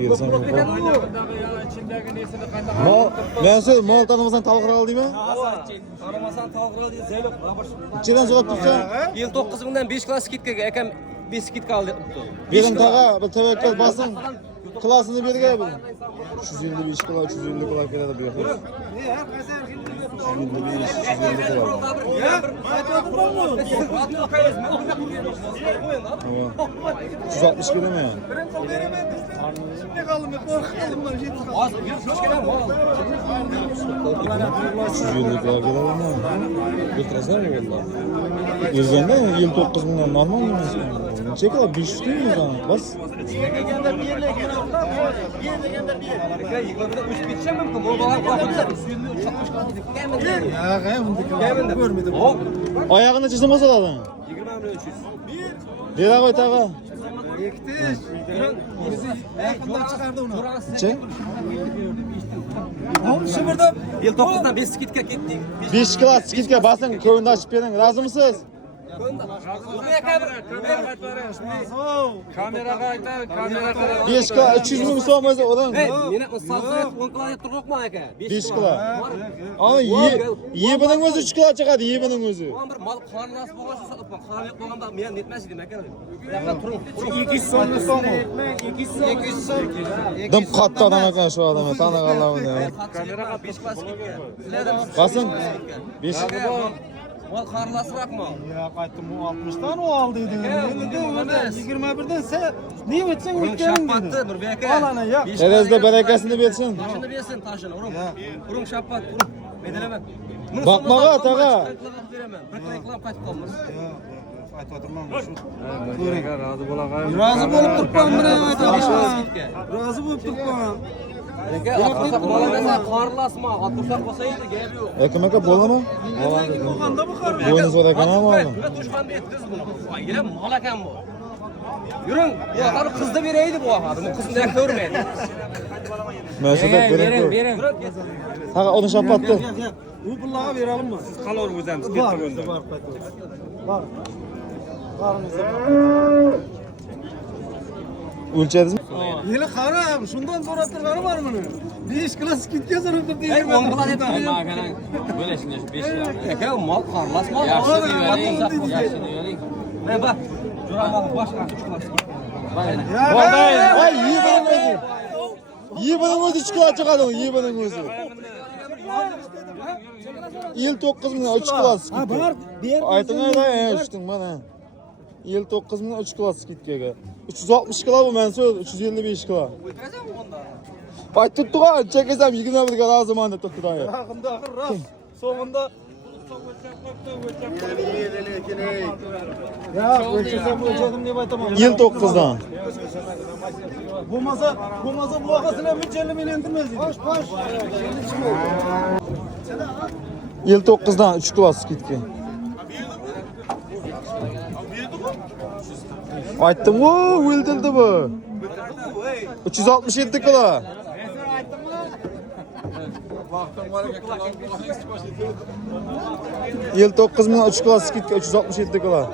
Yelsen ben söyleyeyim, mal tanımasan tavuk kral değil mi? Tanımasan tavuk kral değil, zeylik. İçiden soğuk tutsa? Yıl 9 günden 5 klas skidka, ekam 5 skidka aldı. Verin tağa, bir tevekkül basın. Klasını bir gel bilin. 355 kula, 350 kula keledi bu yakın. 355, 350 kula. Tamam. 360 kilo mu yani? Ne kaldım ben korkuyorum ben şey çıkar. Az bir suç gelen mal. 350 kula keledi mi? Götüresen mi valla? Yüzende mi? Yıl 9 binden normal mı? Çek abi 500 değil mi yüzden? Bas. Yegende bir yerle gene orada. Yegende bir yer. Ya yıkıldı 3 biteceğim mi? Bu balık bakımda suyunu uçakmış kaldı. Gelmedi. Ya kayın görmedim. Hop. Ayağını çizim olsa da adam. 20 milyon 300. Dera koy tağa. Ekti. Bizi yakından çıkardı onu. Çek. Oğlum şıvırdım. Yıl 9'dan 5 skidka gitti. 5 klas skidka basın köyünde açıp verin. Razı mısınız? Kameraga aytar, kameraga. 5 klas 300 bin soğuk olsa olan. Hey, yine ıslatsa 10 klas turuk mu aka? 5 klas. Ama yebinin özü 3 klas çıkardı yebinin özü. Ulan bir mal karnas boğazı satıp bak. Karnak boğazda men netmez idim aka. Yakın turun. 200 son mu? 200 son. Dım kattı adam ekan şu adamı. Tanık Allah'ım ya. Kameraga 5 klas gitti. Basın. 5. Mal karlası bakma. Ya qaytdım o 60'dan o aldıydı. Ne dedi orada 21'den sen ne etsen Urun ülkenin şappattı dedi. bir beke. Al ana ya. Terezde berekesini versin. Taşını versin taşını urun. Urun şappat urun. Bedelemem. Bakmağa tağa. Bir reklam kaçıp kalmaz. Qaytib oturmam şu. Razı bulaqay. Razı bo'lib turibman mana Razı bo'lib turibman. Mala mesela karlasma, atırsak basaydı gel yok. Ekim eka bolama. Bo'lganda bu qar. Boynuz var ekan ama oğlum. Tüme tuşkan bir etkisiz bunu. Vay yine mal eken bu. Yürün, bu adam kız da bireydi bu adam. Bu kızın da görmedi. Ben şurada verek Yürün. Tağa onu şapattı. Bu pullağa verelim mi? Siz Kalor güzelmiş. Var. Var. Var. Ölçediniz mi? Yine qarab, shundan so'rab turganim var buni. 5 klass ketga so'rab deydi. Ey 10 klas etdi. Böyle şimdi 5 ya. Ya mal karlasma. Yaşını yönelik. Ne bak. Curamak başka 3 klas. Ay yebinin özü. Yebinin özü 3 klas çıkardı onun yebinin özü. Yıl 9 bin 3 klas gitti. Var. Aytın ayda ya uçtun bana. Yıl 9 bin 3 klas gitti. 360 kilo bu ben söz 355 kilo. Bay tuttu ha çekesem 20 bir kadar zaman da tuttu da ya. Yaqında axir ras. So'ng'inda Ya, o'lchasam o'lchadim deb aytaman. Yıl 9'dan. Bo'lmasa bu aqasini bunchalik menentirmas edi. Bosh. Yıl 9'dan 3 klas gitti. Aytdım o öldürdü bu. 367 kilo. Yıl 9 bin 3 kilo skit 367 kilo.